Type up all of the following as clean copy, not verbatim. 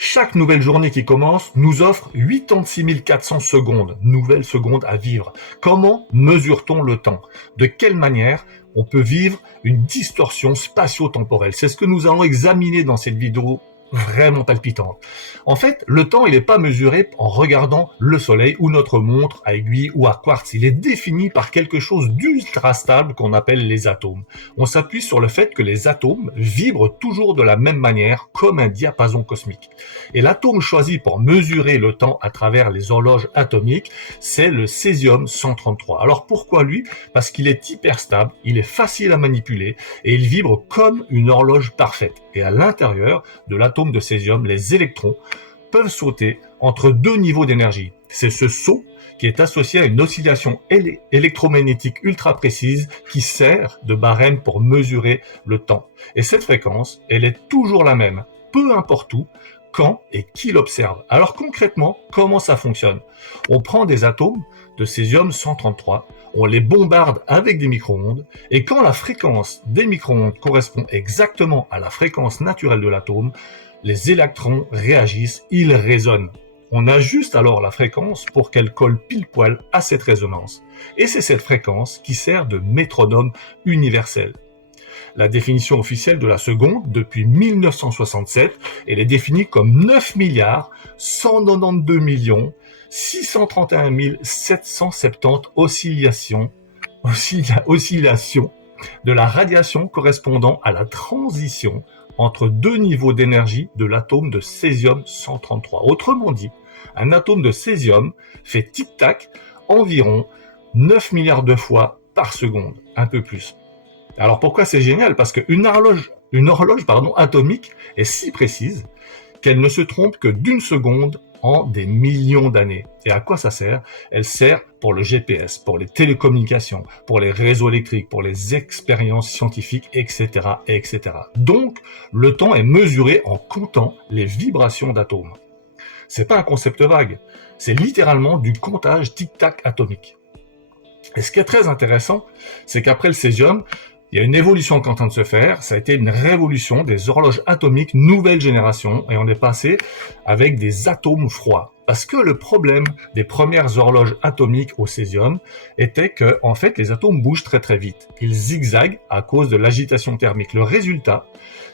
Chaque nouvelle journée qui commence nous offre 86 400 secondes, nouvelles secondes à vivre. Comment mesure-t-on le temps? De quelle manière on peut vivre une distorsion spatio-temporelle? C'est ce que nous allons examiner dans cette vidéo vraiment palpitante. En fait, le temps, il n'est pas mesuré en regardant le soleil ou notre montre à aiguille ou à quartz. Il est défini par quelque chose d'ultra stable qu'on appelle les atomes. On s'appuie sur le fait que les atomes vibrent toujours de la même manière, comme un diapason cosmique. Et l'atome choisi pour mesurer le temps à travers les horloges atomiques, c'est le césium-133. Alors pourquoi lui? Parce qu'il est hyper stable, il est facile à manipuler et il vibre comme une horloge parfaite. Et à l'intérieur de l'atome de césium, les électrons peuvent sauter entre deux niveaux d'énergie. C'est ce saut qui est associé à une oscillation électromagnétique ultra précise qui sert de barème pour mesurer le temps. Et cette fréquence, elle est toujours la même, peu importe où, quand et qui l'observe. Alors concrètement, comment ça fonctionne? On prend des atomes de césium-133, on les bombarde avec des micro-ondes, et quand la fréquence des micro-ondes correspond exactement à la fréquence naturelle de l'atome, les électrons réagissent, ils résonnent. On ajuste alors la fréquence pour qu'elle colle pile poil à cette résonance. Et c'est cette fréquence qui sert de métronome universel. La définition officielle de la seconde, depuis 1967, elle est définie comme 9 milliards 192 millions 631 770 oscillations de la radiation correspondant à la transition entre deux niveaux d'énergie de l'atome de césium-133. Autrement dit, un atome de césium fait tic-tac environ 9 milliards de fois par seconde, un peu plus. Alors pourquoi c'est génial? Parce qu'une horloge atomique est si précise qu'elle ne se trompe que d'une seconde en des millions d'années. Et à quoi ça sert? Elle sert pour le GPS, pour les télécommunications, pour les réseaux électriques, pour les expériences scientifiques, etc., etc. Donc, le temps est mesuré en comptant les vibrations d'atomes. C'est pas un concept vague, c'est littéralement du comptage tic-tac atomique. Et ce qui est très intéressant, c'est qu'après le césium, il y a une évolution qui est en train de se faire, ça a été une révolution des horloges atomiques nouvelle génération, et on est passé avec des atomes froids. Parce que le problème des premières horloges atomiques au césium était que, en fait, les atomes bougent très très vite. Ils zigzaguent à cause de l'agitation thermique. Le résultat,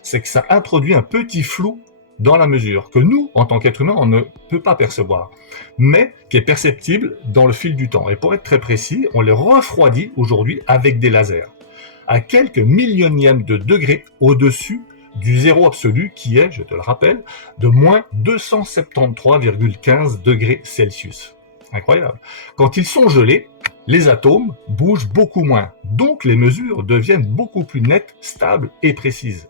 c'est que ça introduit un petit flou dans la mesure, que nous, en tant qu'être humain, on ne peut pas percevoir, mais qui est perceptible dans le fil du temps. Et pour être très précis, on les refroidit aujourd'hui avec des lasers, à quelques millionièmes de degrés au-dessus du zéro absolu qui est, je te le rappelle, de moins 273,15 degrés Celsius. Incroyable. Quand ils sont gelés, les atomes bougent beaucoup moins, donc les mesures deviennent beaucoup plus nettes, stables et précises.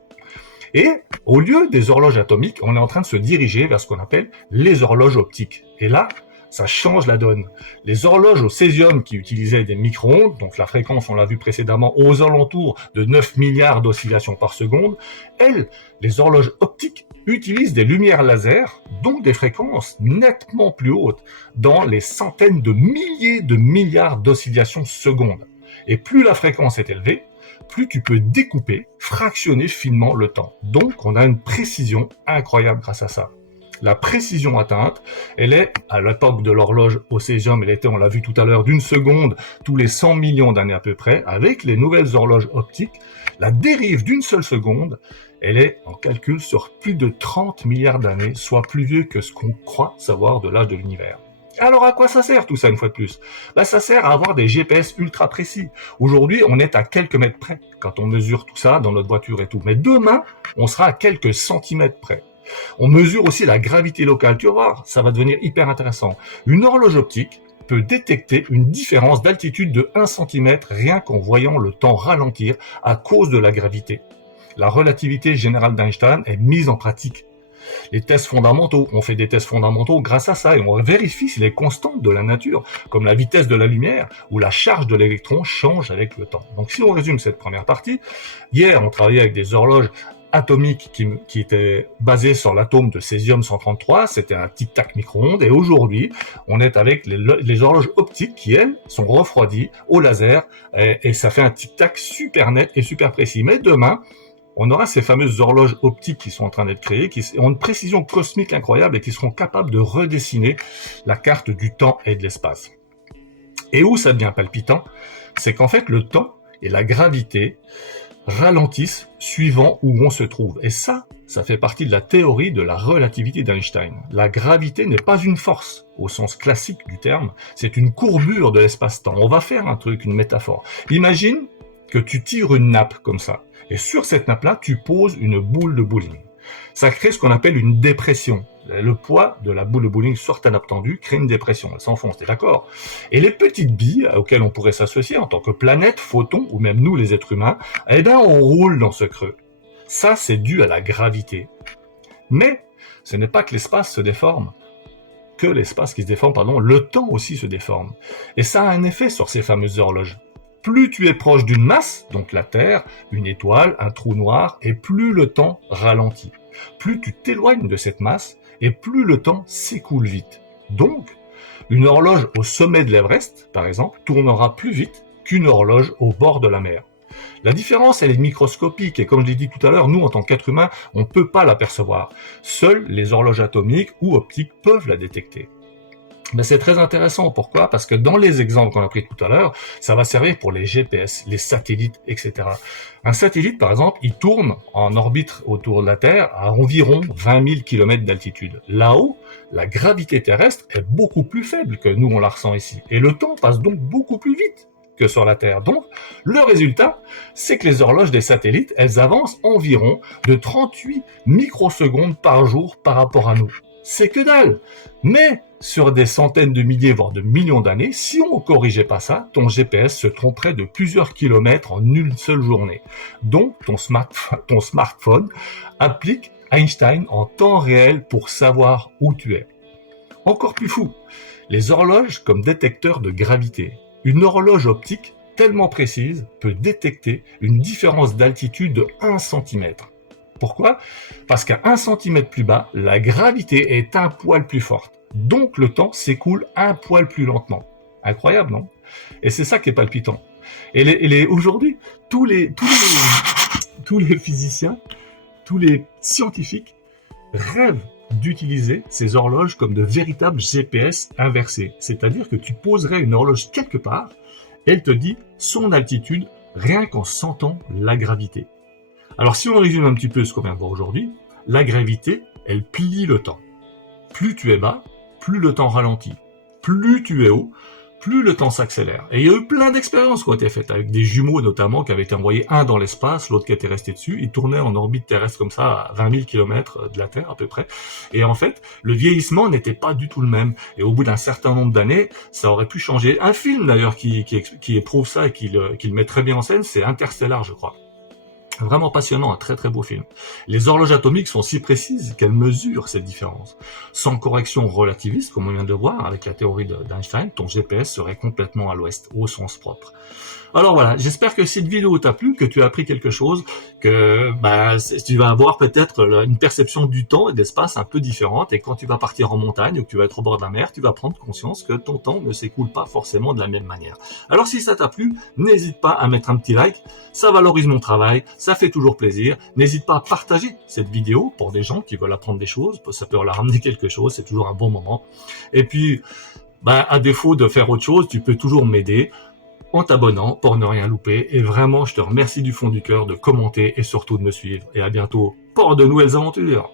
Et au lieu des horloges atomiques, on est en train de se diriger vers ce qu'on appelle les horloges optiques. Et là, ça change la donne. Les horloges au césium qui utilisaient des micro-ondes, donc la fréquence, on l'a vu précédemment, aux alentours de 9 milliards d'oscillations par seconde, elles, les horloges optiques, utilisent des lumières laser, donc des fréquences nettement plus hautes, dans les centaines de milliers de milliards d'oscillations secondes. Et plus la fréquence est élevée, plus tu peux découper, fractionner finement le temps. Donc, on a une précision incroyable grâce à ça. La précision atteinte, elle est, à l'époque de l'horloge au césium, elle était, on l'a vu tout à l'heure, d'une seconde tous les 100 millions d'années à peu près. Avec les nouvelles horloges optiques, la dérive d'une seule seconde, elle est en calcul sur plus de 30 milliards d'années, soit plus vieux que ce qu'on croit savoir de l'âge de l'univers. Alors à quoi ça sert tout ça une fois de plus? Ça sert à avoir des GPS ultra précis. Aujourd'hui, on est à quelques mètres près quand on mesure tout ça dans notre voiture et tout. Mais demain, on sera à quelques centimètres près. On mesure aussi la gravité locale. Tu vas voir, ça va devenir hyper intéressant. Une horloge optique peut détecter une différence d'altitude de 1 cm rien qu'en voyant le temps ralentir à cause de la gravité. La relativité générale d'Einstein est mise en pratique. Les tests fondamentaux, on fait des tests fondamentaux grâce à ça et on vérifie si les constantes de la nature, comme la vitesse de la lumière ou la charge de l'électron, changent avec le temps. Donc si on résume cette première partie, hier on travaillait avec des horloges atomique qui était basé sur l'atome de césium-133, c'était un tic-tac micro-ondes, et aujourd'hui, on est avec les horloges optiques qui, elles, sont refroidies au laser, et ça fait un tic-tac super net et super précis. Mais demain, on aura ces fameuses horloges optiques qui sont en train d'être créées, qui ont une précision cosmique incroyable et qui seront capables de redessiner la carte du temps et de l'espace. Et où ça devient palpitant, c'est qu'en fait le temps et la gravité ralentissent suivant où on se trouve. Et ça fait partie de la théorie de la relativité d'Einstein. La gravité n'est pas une force au sens classique du terme, c'est une courbure de l'espace-temps. On va faire un truc, une métaphore. Imagine que tu tires une nappe comme ça, et sur cette nappe-là, tu poses une boule de bowling. Ça crée ce qu'on appelle une dépression. Le poids de la boule de bowling sur ta nappe tendue crée une dépression, elle s'enfonce, t'es d'accord? Et les petites billes auxquelles on pourrait s'associer en tant que planète, photon, ou même nous les êtres humains, eh ben on roule dans ce creux. Ça, c'est dû à la gravité. Mais ce n'est pas que l'espace se déforme, le temps aussi se déforme. Et ça a un effet sur ces fameuses horloges. Plus tu es proche d'une masse, donc la Terre, une étoile, un trou noir, et plus le temps ralentit. Plus tu t'éloignes de cette masse, et plus le temps s'écoule vite. Donc, une horloge au sommet de l'Everest, par exemple, tournera plus vite qu'une horloge au bord de la mer. La différence, elle est microscopique, et comme je l'ai dit tout à l'heure, nous, en tant qu'êtres humains, on ne peut pas l'apercevoir. Seules les horloges atomiques ou optiques peuvent la détecter. Mais c'est très intéressant. Pourquoi? Parce que dans les exemples qu'on a pris tout à l'heure, ça va servir pour les GPS, les satellites, etc. Un satellite, par exemple, il tourne en orbite autour de la Terre à environ 20 000 km d'altitude. Là-haut, la gravité terrestre est beaucoup plus faible que nous, on la ressent ici. Et le temps passe donc beaucoup plus vite que sur la Terre. Donc, le résultat, c'est que les horloges des satellites, elles avancent environ de 38 microsecondes par jour par rapport à nous. C'est que dalle. Mais sur des centaines de milliers, voire de millions d'années, si on ne corrigeait pas ça, ton GPS se tromperait de plusieurs kilomètres en une seule journée. Donc, ton smartphone applique Einstein en temps réel pour savoir où tu es. Encore plus fou, les horloges comme détecteurs de gravité. Une horloge optique tellement précise peut détecter une différence d'altitude de 1 cm. Pourquoi? Parce qu'à 1 cm plus bas, la gravité est un poil plus forte. Donc le temps s'écoule un poil plus lentement. Incroyable, non? Et c'est ça qui est palpitant. Et aujourd'hui, tous les physiciens, tous les scientifiques rêvent d'utiliser ces horloges comme de véritables GPS inversés. C'est-à-dire que tu poserais une horloge quelque part, et elle te dit son altitude rien qu'en sentant la gravité. Alors si on résume un petit peu ce qu'on vient de voir aujourd'hui, la gravité, elle plie le temps. Plus tu es bas, plus le temps ralentit. Plus tu es haut, plus le temps s'accélère. Et il y a eu plein d'expériences qui ont été faites, avec des jumeaux notamment, qui avaient été envoyés, un dans l'espace, l'autre qui était resté dessus. Ils tournaient en orbite terrestre comme ça, à 20 000 km de la Terre à peu près. Et en fait, le vieillissement n'était pas du tout le même. Et au bout d'un certain nombre d'années, ça aurait pu changer. Un film d'ailleurs qui éprouve ça et qui le met très bien en scène, c'est Interstellar, je crois. Vraiment passionnant, un très très beau film. Les horloges atomiques sont si précises qu'elles mesurent cette différence. Sans correction relativiste, comme on vient de le voir avec la théorie d'Einstein, ton GPS serait complètement à l'ouest, au sens propre. Alors voilà, j'espère que cette vidéo t'a plu, que tu as appris quelque chose, que tu vas avoir peut-être une perception du temps et de l'espace un peu différente, et quand tu vas partir en montagne ou que tu vas être au bord de la mer, tu vas prendre conscience que ton temps ne s'écoule pas forcément de la même manière. Alors si ça t'a plu, n'hésite pas à mettre un petit like, ça valorise mon travail, ça fait toujours plaisir. N'hésite pas à partager cette vidéo pour des gens qui veulent apprendre des choses, ça peut leur ramener quelque chose, c'est toujours un bon moment. Et puis, à défaut de faire autre chose, tu peux toujours m'aider en t'abonnant pour ne rien louper. Et vraiment, je te remercie du fond du cœur de commenter et surtout de me suivre. Et à bientôt pour de nouvelles aventures.